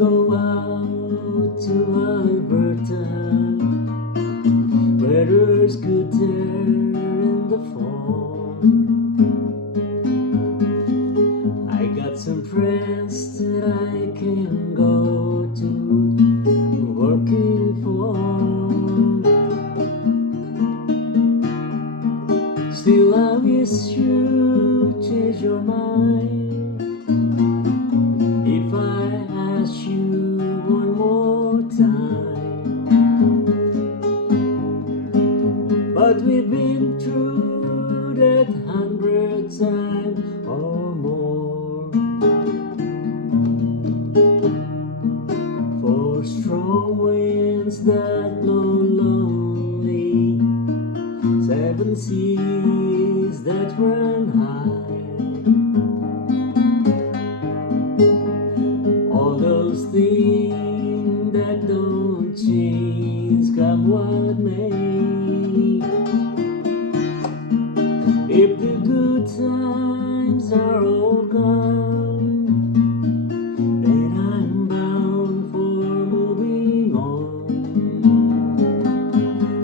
go out to Alberta, weather's good there in the fall. I got some friends that I can go to working for. Still I wish you change your mind if I ask you one more time. But we've been through that 100 times or more. For strong winds that blow lonely, 7 seas that run high, all those things that don't change, come what may. If the good times are all gone, then I'm bound for moving on.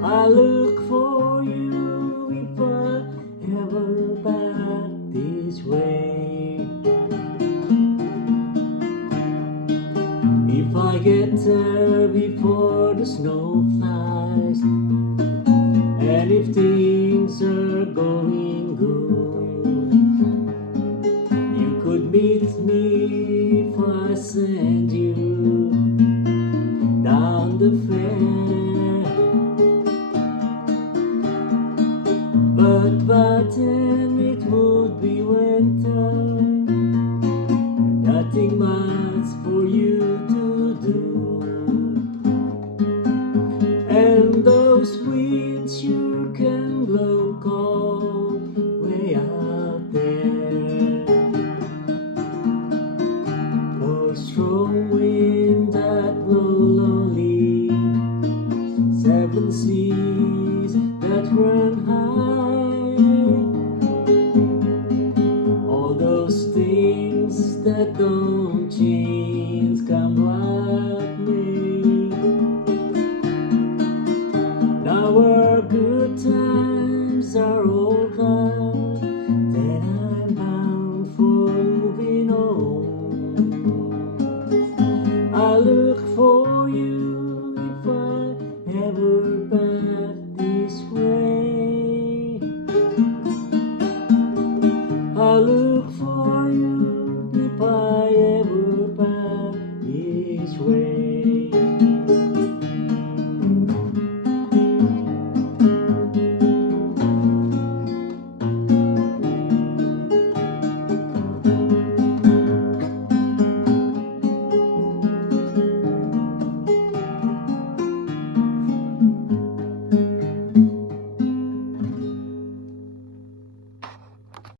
I look for you if I ever back this way. If I get there before the snow flies, and if things are going good, you could meet me if I send you down the fair. But by then it would be winter, nothing much for you to do, and those winds sure can blow cold way out there. For strong wind that blow lonely, 7 seas that run high, all those things that don't change, come